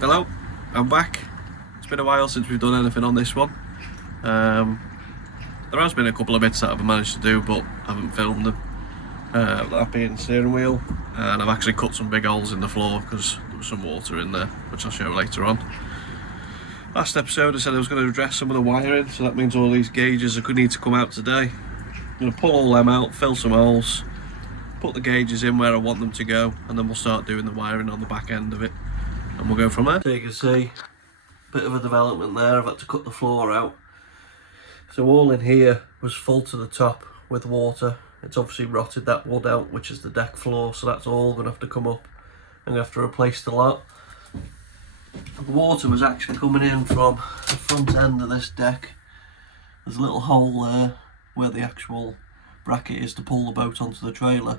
Hello, I'm back. It's been a while since we've done anything on this one. There has been a couple of bits that I've managed to do, but I haven't filmed them. That being the steering wheel, and I've actually cut some big holes in the floor because there was some water in there, which I'll show later on. Last episode I said I was going to address some of the wiring, so that means all these gauges are going to need to come out today. I'm going to pull all them out, fill some holes, put the gauges in where I want them to go, and then we'll start doing the wiring on the back end of it, and we'll go from there. So you can see, bit of a development there. I've had to cut the floor out. So all in here was full to the top with water. It's obviously rotted that wood out, which is the deck floor, so that's all going to have to come up. I'm going to have to replace the lot. The water was actually coming in from the front end of this deck. There's a little hole there where the actual bracket is to pull the boat onto the trailer.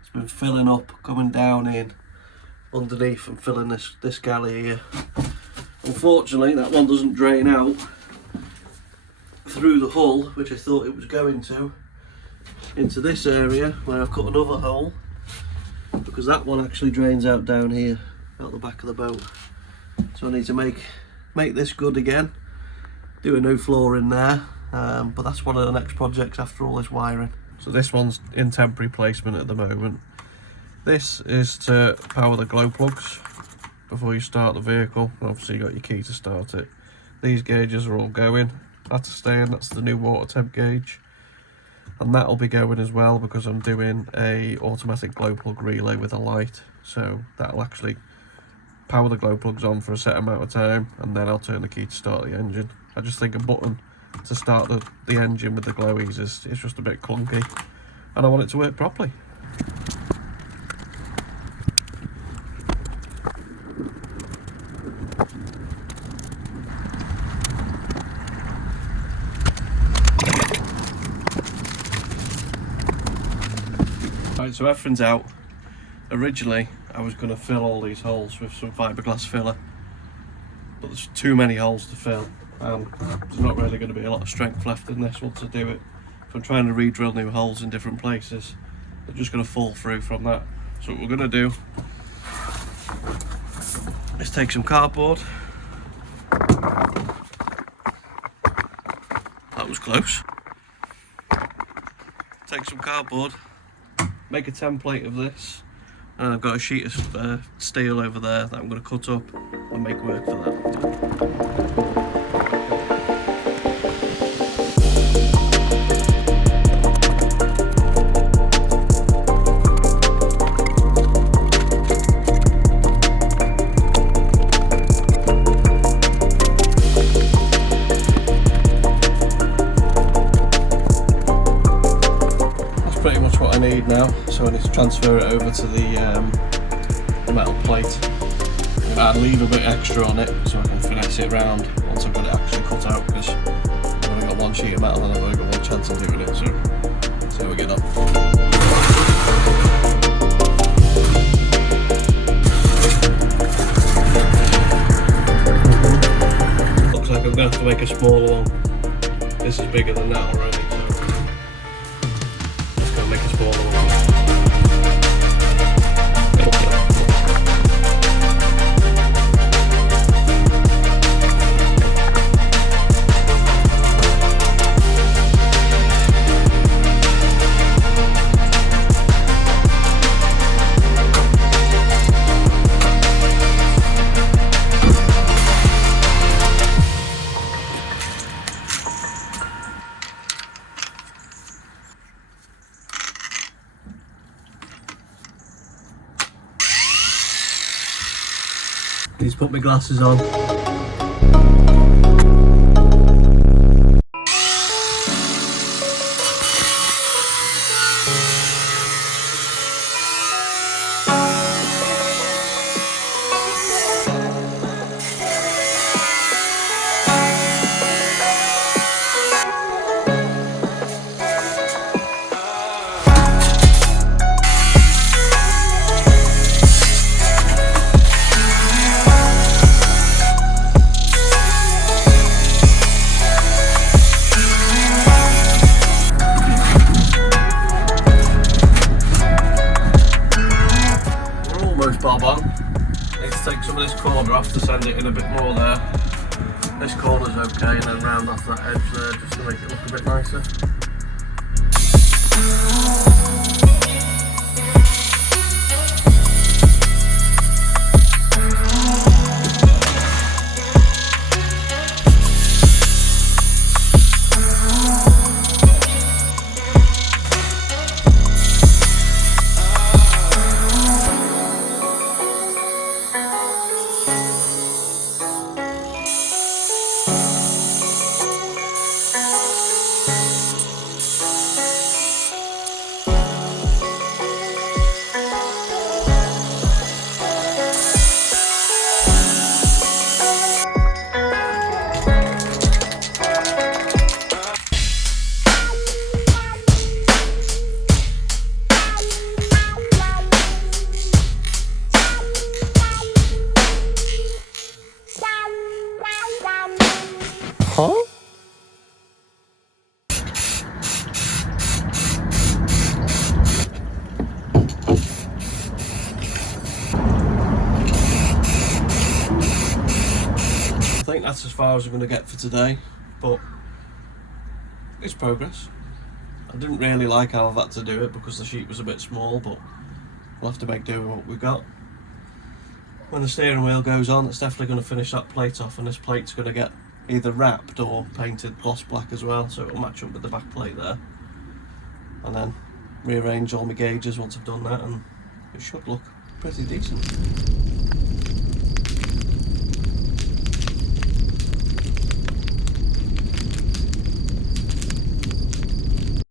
It's been filling up, coming down in underneath and filling this galley here. Unfortunately, that one doesn't drain out through the hull, which I thought it was going to, into this area where I've cut another hole, because that one actually drains out down here, out the back of the boat. So I need to make this good again, do a new floor in there, but that's one of the next projects after all this wiring. So this one's in temporary placement at the moment. This is to power the glow plugs before you start the vehicle. Obviously you got your key to start it. These gauges are all going. That's staying, that's the new water temp gauge. And that'll be going as well because I'm doing a automatic glow plug relay with a light. So that'll actually power the glow plugs on for a set amount of time, and then I'll turn the key to start the engine. I just think a button to start the engine with the glowies is just a bit clunky, and I want it to work properly. Right, so everything's out. Originally I was going to fill all these holes with some fiberglass filler, but there's too many holes to fill, and there's not really going to be a lot of strength left in this once I do it. If I'm trying to re-drill new holes in different places, they're just going to fall through from that. So what we're going to do is take some cardboard. That was close. Take some cardboard, make a template of this, and I've got a sheet of steel over there that I'm going to cut up and make work for that. Pretty much what I need now, so I need to transfer it over to the metal plate. I'd leave a bit extra on it so I can finesse it round once I've got it actually cut out, because I've only got one sheet of metal and I've only got one chance of doing it, so see how we get on. Looks like I'm going to have to make a smaller one. This is bigger than that already. Make a smaller one. Need to put my glasses on. have to sand it in a bit more there. This corner's okay, and then round off that edge there just to make it look a bit nicer. Huh? I think that's as far as we're going to get for today, but it's progress. I didn't really like how I've had to do it because the sheet was a bit small, but we'll have to make do with what we've got. When the steering wheel goes on, it's definitely going to finish that plate off, and this plate's going to get either wrapped or painted gloss black as well, so it'll match up with the back plate there. And then rearrange all my gauges once I've done that, and it should look pretty decent.